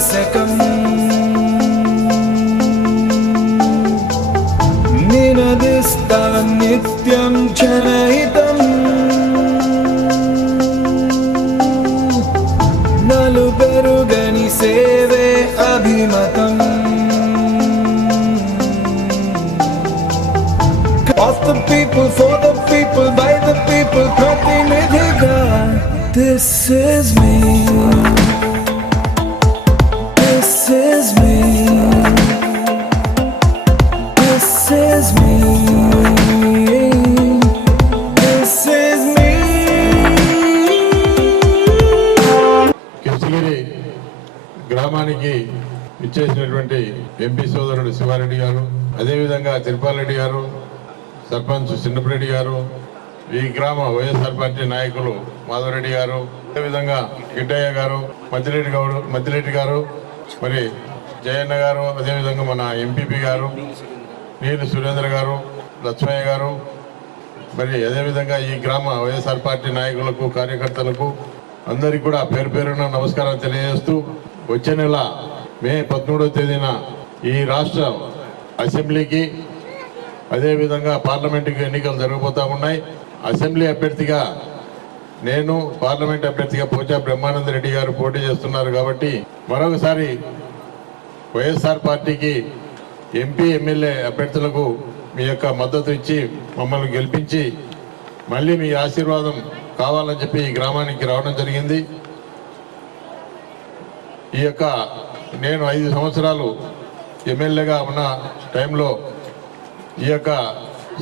విరచిస్తా నినదిస్తా నిత్యం జనహితం నలు పెరుగని సేవే అభిమతం Of the people, for the people, by the people, ప్రతినిధిగా This is me ఇచ్చేసినటువంటి ఎంపీ సోదరుడు శివారెడ్డి గారు అదేవిధంగా తిరుపాలరెడ్డి గారు సర్పంచ్ చిన్నపరెడ్డి గారు ఈ గ్రామ వైఎస్ఆర్ పార్టీ నాయకులు మాధవరెడ్డి గారు అదేవిధంగా గిడ్డయ్య గారు మద్దిరెడ్డి గౌడు మద్దిరెడ్డి గారు మరి జయన్న గారు అదేవిధంగా మన ఎంపీపీ గారు నీరు సురేంద్ర గారు లక్ష్మయ్య గారు మరి అదేవిధంగా ఈ గ్రామ వైఎస్ఆర్ పార్టీ నాయకులకు కార్యకర్తలకు అందరికీ కూడా పేరు పేరున నమస్కారం తెలియజేస్తూ వచ్చే నెల మే పదమూడవ తేదీన ఈ రాష్ట్ర అసెంబ్లీకి అదేవిధంగా పార్లమెంటుకి ఎన్నికలు జరగబోతా ఉన్నాయి. అసెంబ్లీ అభ్యర్థిగా నేను పార్లమెంట్ అభ్యర్థిగా పోచా బ్రహ్మానంద రెడ్డి గారు పోటీ చేస్తున్నారు కాబట్టి మరొకసారి వైఎస్ఆర్ పార్టీకి ఎంపీ ఎమ్మెల్యే అభ్యర్థులకు మీ యొక్క మద్దతు ఇచ్చి మమ్మల్ని గెలిపించి మళ్ళీ మీ ఆశీర్వాదం కావాలని చెప్పి ఈ గ్రామానికి రావడం జరిగింది. ఈ యొక్క నేను ఐదు సంవత్సరాలు ఎమ్మెల్యేగా ఉన్న టైంలో ఈ యొక్క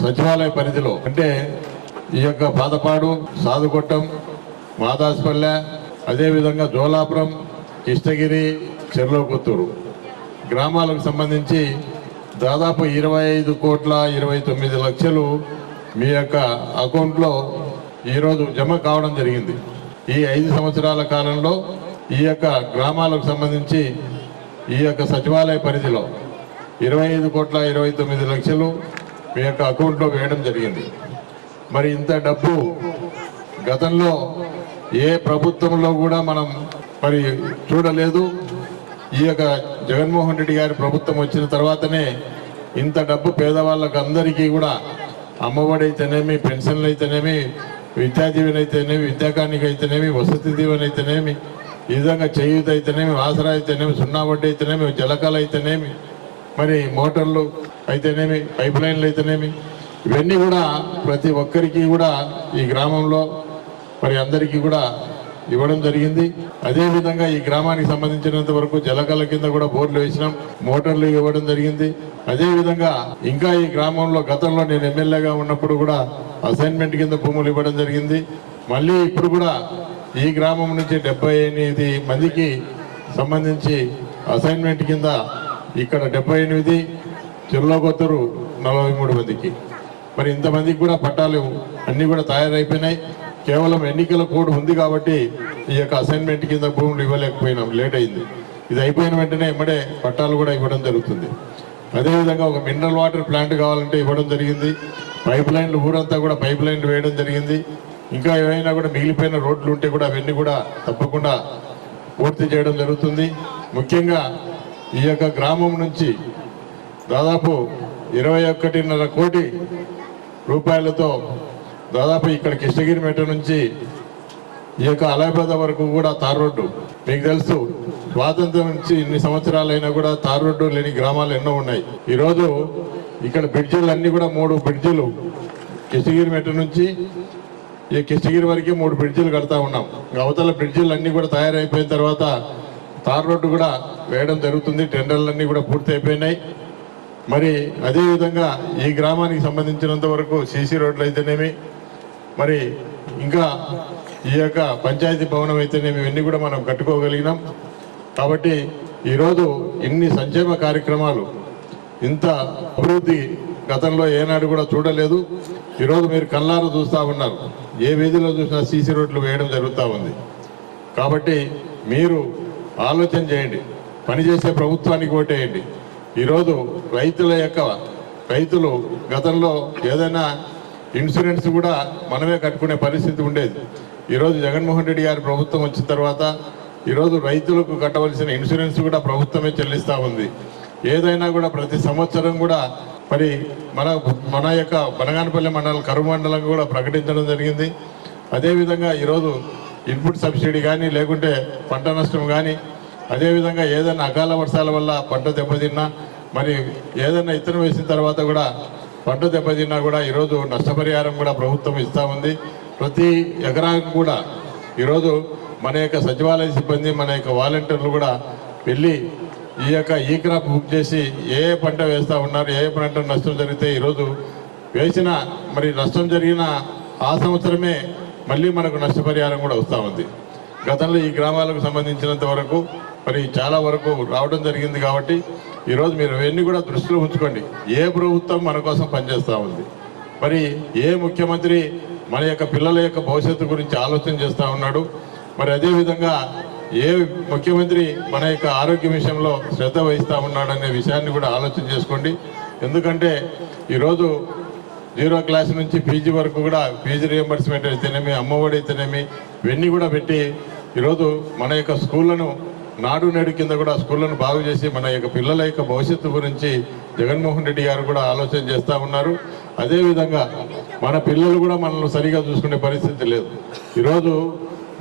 సచివాలయ పరిధిలో అంటే ఈ యొక్క పాదపాడు సాధుగొట్టం మాదాస్పల్లె అదేవిధంగా జోలాపురం ఇష్టగిరి చెర్లోకొత్తూరు గ్రామాలకు సంబంధించి దాదాపు ఇరవై ఐదు కోట్ల ఇరవై తొమ్మిది లక్షలు మీ యొక్క అకౌంట్లో ఈరోజు జమ కావడం జరిగింది. ఈ ఐదు సంవత్సరాల కాలంలో ఈ యొక్క గ్రామాలకు సంబంధించి ఈ యొక్క సచివాలయ పరిధిలో ఇరవై ఐదు కోట్ల ఇరవై తొమ్మిది లక్షలు మీ యొక్క అకౌంట్లో వేయడం జరిగింది. మరి ఇంత డబ్బు గతంలో ఏ ప్రభుత్వంలో కూడా మనం మరి చూడలేదు. ఈ యొక్క జగన్మోహన్ రెడ్డి గారి ప్రభుత్వం వచ్చిన తర్వాతనే ఇంత డబ్బు పేదవాళ్ళకు అందరికీ కూడా అమ్మఒడి అయితేనేమి పెన్షన్లు అయితేనేమి విద్యా దీవెన అయితేనేమి విద్యాకానికి అయితేనేమి వసతి దీవెన అయితేనేమి ఈ విధంగా చేయూత అయితేనేమి ఆసరా అయితేనేమి సున్నా వడ్డీ అయితేనేమి జలకాలు అయితేనేమి మరి మోటార్లు అయితేనేమి పైప్ లైన్లు అయితేనేమి ఇవన్నీ కూడా ప్రతి ఒక్కరికి కూడా ఈ గ్రామంలో మరి అందరికీ కూడా ఇవ్వడం జరిగింది. అదేవిధంగా ఈ గ్రామానికి సంబంధించినంత వరకు జలకల కింద కూడా బోర్లు వేసినాం మోటార్లు ఇవ్వడం జరిగింది. అదేవిధంగా ఇంకా ఈ గ్రామంలో గతంలో నేను ఎమ్మెల్యేగా ఉన్నప్పుడు కూడా అసైన్మెంట్ కింద భూములు ఇవ్వడం జరిగింది. మళ్ళీ ఇప్పుడు కూడా ఈ గ్రామం నుంచి డెబ్బై ఎనిమిది మందికి సంబంధించి అసైన్మెంట్ కింద ఇక్కడ డెబ్బై ఎనిమిది చెరులోకొత్తరు నలభై మూడు మందికి. మరి ఇంతమందికి కూడా పట్టాలు అన్నీ కూడా తయారైపోయినాయి. కేవలం ఎన్నికల కోడ్ ఉంది కాబట్టి ఈ యొక్క అసైన్మెంట్ కింద భూములు ఇవ్వలేకపోయినాం లేట్ అయింది. ఇది అయిపోయిన వెంటనే ఇమ్మడే పట్టాలు కూడా ఇవ్వడం జరుగుతుంది. అదేవిధంగా ఒక మినరల్ వాటర్ ప్లాంట్ కావాలంటే ఇవ్వడం జరిగింది. పైప్ లైన్లు ఊరంతా కూడా పైప్ లైన్లు వేయడం జరిగింది. ఇంకా ఏవైనా కూడా మిగిలిపోయిన రోడ్లు ఉంటే కూడా అవన్నీ కూడా తప్పకుండా పూర్తి చేయడం జరుగుతుంది. ముఖ్యంగా ఈ యొక్క గ్రామం నుంచి దాదాపు ఇరవై ఒకటిన్నర కోటి రూపాయలతో దాదాపు ఇక్కడ కృష్ణగిరి మెట్ట నుంచి ఈ యొక్క అలయపేద వరకు కూడా తార్ రోడ్డు. మీకు తెలుసు స్వాతంత్రం నుంచి ఇన్ని సంవత్సరాలైనా కూడా తార్ రోడ్డు లేని గ్రామాలు ఎన్నో ఉన్నాయి. ఈరోజు ఇక్కడ బ్రిడ్జిలు అన్నీ కూడా మూడు బ్రిడ్జిలు కృష్ణగిరి మెట్ట నుంచి ఈ కిష్టగిరి వరకే మూడు బ్రిడ్జిలు కడతా ఉన్నాం. అవతల బ్రిడ్జిలు అన్నీ కూడా తయారైపోయిన తర్వాత తార్ రోడ్డు కూడా వేయడం జరుగుతుంది. టెండర్లన్నీ కూడా పూర్తి అయిపోయినాయి మరి అదేవిధంగా ఈ గ్రామానికి సంబంధించినంత వరకు సీసీ రోడ్లు అయితేనేమి మరి ఇంకా ఈ యొక్క పంచాయతీ భవనం అయితేనేమి ఇవన్నీ కూడా మనం కట్టుకోగలిగినాం. కాబట్టి ఈరోజు ఇన్ని సంక్షేమ కార్యక్రమాలు ఇంత అభివృద్ధి గతంలో ఏనాడు కూడా చూడలేదు. ఈరోజు మీరు కళ్ళారు చూస్తూ ఉన్నారు. ఏ వీధిలో చూసినా సీసీ రోడ్లు వేయడం జరుగుతూ ఉంది. కాబట్టి మీరు ఆలోచన చేయండి. పనిచేసే ప్రభుత్వానికి ఓటేయండి. ఈరోజు రైతుల యొక్క రైతులు గతంలో ఏదైనా ఇన్సూరెన్స్ కూడా మనమే కట్టుకునే పరిస్థితి ఉండేది. ఈరోజు జగన్మోహన్ రెడ్డి గారి ప్రభుత్వం వచ్చిన తర్వాత ఈరోజు రైతులకు కట్టవలసిన ఇన్సూరెన్స్ కూడా ప్రభుత్వమే చెల్లిస్తూ ఉంది. ఏదైనా కూడా ప్రతి సంవత్సరం కూడా మరి మన మన యొక్క బనగానపల్లి మండలం కరువు మండలం కూడా ప్రకటించడం జరిగింది. అదేవిధంగా ఈరోజు ఇన్పుట్ సబ్సిడీ కానీ లేకుంటే పంట నష్టం కానీ అదేవిధంగా ఏదైనా అకాల వర్షాల వల్ల పంట దెబ్బతిన్నా మరి ఏదైనా ఇత్తనం వేసిన తర్వాత కూడా పంట దెబ్బతిన్నా కూడా ఈరోజు నష్టపరిహారం కూడా ప్రభుత్వం ఇస్తూ ఉంది. ప్రతి ఎకరానికి కూడా ఈరోజు మన యొక్క సచివాలయ సిబ్బంది మన యొక్క వాలంటీర్లు కూడా వెళ్ళి ఈ యొక్క ఈ క్రాప్ బుక్ చేసి ఏ ఏ పంట వేస్తూ ఉన్నారు ఏ ఏ పంట నష్టం జరిగితే ఈరోజు వేసిన మరి నష్టం జరిగిన ఆ సంవత్సరమే మళ్ళీ మనకు నష్టపరిహారం కూడా వస్తూ ఉంది. గతంలో ఈ గ్రామాలకు సంబంధించినంత వరకు మరి చాలా వరకు రావడం జరిగింది కాబట్టి ఈరోజు మీరు అవన్నీ కూడా దృష్టిలో ఉంచుకోండి. ఏ ప్రభుత్వం మన కోసం పనిచేస్తూ ఉంది? మరి ఏ ముఖ్యమంత్రి మన యొక్క పిల్లల యొక్క భవిష్యత్తు గురించి ఆలోచన చేస్తూ ఉన్నాడు? మరి అదేవిధంగా ఏ ముఖ్యమంత్రి మన యొక్క ఆరోగ్య విషయంలో శ్రద్ధ వహిస్తూ ఉన్నాడనే విషయాన్ని కూడా ఆలోచన చేసుకోండి. ఎందుకంటే ఈరోజు జీరో క్లాస్ నుంచి పీజీ వరకు కూడా పీజీ రియంబర్స్మెంట్ అయితేనేమి అమ్మఒడి అయితేనేమి ఇవన్నీ కూడా పెట్టి ఈరోజు మన యొక్క స్కూళ్ళను నాడు నేడు కింద కూడా స్కూళ్ళను బాగు చేసి మన యొక్క పిల్లల యొక్క భవిష్యత్తు గురించి జగన్మోహన్ రెడ్డి గారు కూడా ఆలోచన చేస్తూ ఉన్నారు. అదేవిధంగా మన పిల్లలు కూడా మనల్ని సరిగా చూసుకునే పరిస్థితి లేదు. ఈరోజు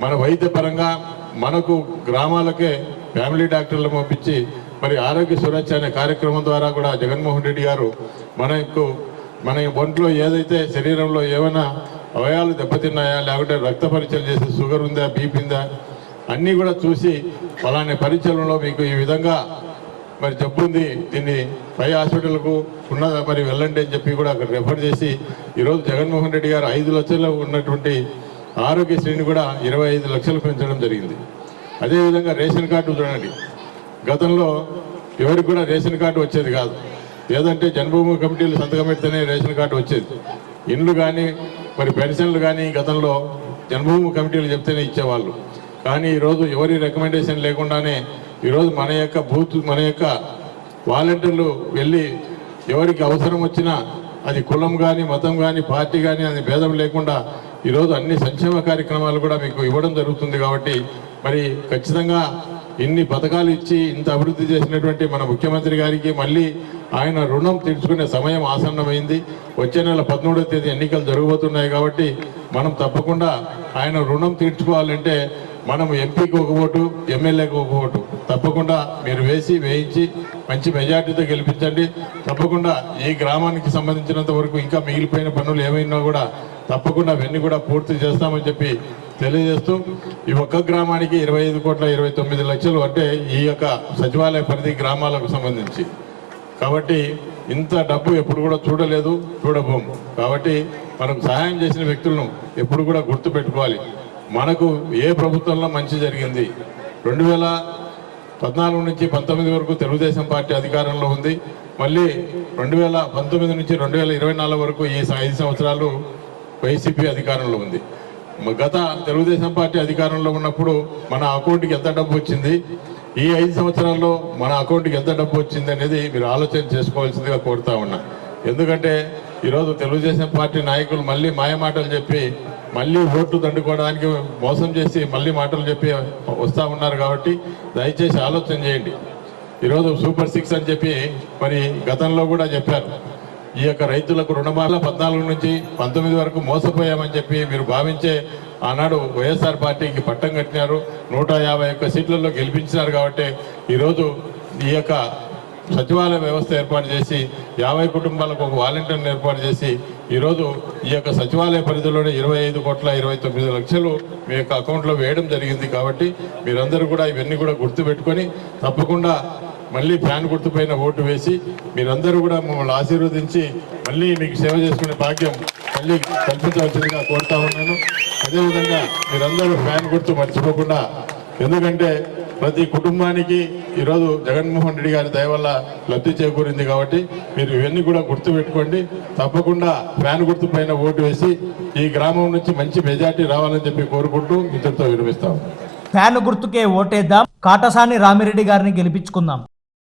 మన వైద్యపరంగా మనకు గ్రామాలకే ఫ్యామిలీ డాక్టర్లు పంపించి మరి ఆరోగ్య సురక్ష అనే కార్యక్రమం ద్వారా కూడా జగన్మోహన్ రెడ్డి గారు మనకు మన ఒంట్లో ఏదైతే శరీరంలో ఏమైనా అవయాలు దెబ్బతిన్నాయా లేకుంటే రక్త పరీక్షలు చేసి షుగర్ ఉందా బీపీ ఉందా అన్నీ కూడా చూసి ఫలాని పరీక్షలలో మీకు ఈ విధంగా మరి జబ్బు ఉంది దీన్ని పై హాస్పిటల్కు ఉన్నదా మరి వెళ్ళండి అని చెప్పి కూడా అక్కడ రెఫర్ చేసి ఈరోజు జగన్మోహన్ రెడ్డి గారు ఐదు లక్షలు ఉన్నటువంటి ఆరోగ్యశ్రీని కూడా ఇరవై ఐదు లక్షలు పెంచడం జరిగింది. అదేవిధంగా రేషన్ కార్డు చూడండి. గతంలో ఎవరికి కూడా రేషన్ కార్డు వచ్చేది కాదు. ఏదంటే జన్మభూమి కమిటీలు సంతకం పెడితేనే రేషన్ కార్డు వచ్చేది. ఇండ్లు కానీ మరి పెన్షన్లు కానీ గతంలో జన్మభూమి కమిటీలు చెప్తేనే ఇచ్చేవాళ్ళు. కానీ ఈరోజు ఎవరి రికమెండేషన్ లేకుండానే ఈరోజు మన యొక్క బూత్ మన యొక్క వాలంటీర్లు వెళ్ళి ఎవరికి అవసరం వచ్చినా అది కులం కానీ మతం కానీ పార్టీ కానీ అది భేదం లేకుండా ఈరోజు అన్ని సంక్షేమ కార్యక్రమాలు కూడా మీకు ఇవ్వడం జరుగుతుంది కాబట్టి మరి ఖచ్చితంగా ఇన్ని పథకాలు ఇచ్చి ఇంత అభివృద్ధి చేసినటువంటి మన ముఖ్యమంత్రి గారికి మళ్ళీ ఆయన రుణం తీర్చుకునే సమయం ఆసన్నమైంది. వచ్చే నెల పదమూడవ తేదీ ఎన్నికలు జరగబోతున్నాయి కాబట్టి మనం తప్పకుండా ఆయన రుణం తీర్చుకోవాలంటే మనం ఎంపీకి ఒక ఓటు ఎమ్మెల్యేకి ఒక ఓటు. తప్పకుండా మీరు వేసి వేయించి మంచి మెజార్టీతో గెలిపించండి. తప్పకుండా ఈ గ్రామానికి సంబంధించినంత వరకు ఇంకా మిగిలిపోయిన పనులు ఏమైనా కూడా తప్పకుండా అవన్నీ కూడా పూర్తి చేస్తామని చెప్పి తెలియజేస్తూ ఈ ఒక్క గ్రామానికి ఇరవై ఐదు కోట్ల ఇరవై తొమ్మిది లక్షలు అంటే ఈ యొక్క సచివాలయ పరిధి గ్రామాలకు సంబంధించి. కాబట్టి ఇంత డబ్బు ఎప్పుడు కూడా చూడలేదు చూడబోము కాబట్టి మనకు సహాయం చేసిన వ్యక్తులను ఎప్పుడు కూడా గుర్తు పెట్టుకోవాలి మనకు ఏ ప్రభుత్వంలో మంచి జరిగింది? రెండు వేల పద్నాలుగు నుంచి పంతొమ్మిది వరకు తెలుగుదేశం పార్టీ అధికారంలో ఉంది. మళ్ళీ రెండు వేల పంతొమ్మిది నుంచి రెండు వేల ఇరవై నాలుగు వరకు ఈ స- ఐదు సంవత్సరాలు వైసీపీ అధికారంలో ఉంది. గత తెలుగుదేశం పార్టీ అధికారంలో ఉన్నప్పుడు మన అకౌంట్కి ఎంత డబ్బు వచ్చింది? ఈ ఐదు సంవత్సరాల్లో మన అకౌంట్కి ఎంత డబ్బు వచ్చింది అనేది మీరు ఆలోచన చేసుకోవాల్సిందిగా కోరుతా ఉన్నా. ఎందుకంటే ఈరోజు తెలుగుదేశం పార్టీ నాయకులు మళ్ళీ మాయమాటలు చెప్పి మళ్ళీ ఓట్లు దండుకోవడానికి మోసం చేసి మళ్ళీ మాటలు చెప్పి వస్తూ ఉన్నారు కాబట్టి దయచేసి ఆలోచన చేయండి. ఈరోజు సూపర్ సిక్స్ అని చెప్పి మరి గతంలో కూడా చెప్పారు. ఈ యొక్క రైతులకు రుణమాల పద్నాలుగు నుంచి పంతొమ్మిది వరకు మోసపోయామని చెప్పి మీరు భావించే ఆనాడు వైఎస్ఆర్ పార్టీకి పట్టం కట్టినారు. నూట యాభై ఒక్క సీట్లలో గెలిపించినారు కాబట్టి ఈరోజు ఈ యొక్క సచివాలయ వ్యవస్థ ఏర్పాటు చేసి యాభై కుటుంబాలకు ఒక వాలంటీర్ని ఏర్పాటు చేసి ఈరోజు ఈ యొక్క సచివాలయ పరిధిలోనే ఇరవై ఐదు కోట్ల ఇరవై తొమ్మిది లక్షలు మీ యొక్క అకౌంట్లో వేయడం జరిగింది కాబట్టి మీరందరూ కూడా ఇవన్నీ కూడా గుర్తుపెట్టుకొని తప్పకుండా మళ్ళీ ఫ్యాన్ గుర్తుపైన ఓటు వేసి మీరందరూ కూడా మమ్మల్ని ఆశీర్వదించి మళ్ళీ మీకు సేవ చేసుకునే భాగ్యం మళ్ళీ కల్పించవలసిందిగా కోరుతా ఉన్నాను. అదేవిధంగా మీరందరూ ఫ్యాన్ గుర్తు మర్చిపోకుండా ఎందుకంటే ప్రతి కుటుంబానికి ఈరోజు జగన్మోహన్ రెడ్డి గారి దయ వల్ల లబ్ధి చేకూరింది కాబట్టి మీరు ఇవన్నీ కూడా గుర్తు పెట్టుకోండి. తప్పకుండా ఫ్యాన్ గుర్తు పైన ఓటు వేసి ఈ గ్రామం నుంచి మంచి మెజార్టీ రావాలని చెప్పి కోరుకుంటూ ఇద్దరితో వినిపిస్తాం. ఫ్యాన్ గుర్తుకే ఓటేద్దాం. కాటసాని రామిరెడ్డి గారిని గెలిపించుకుందాం.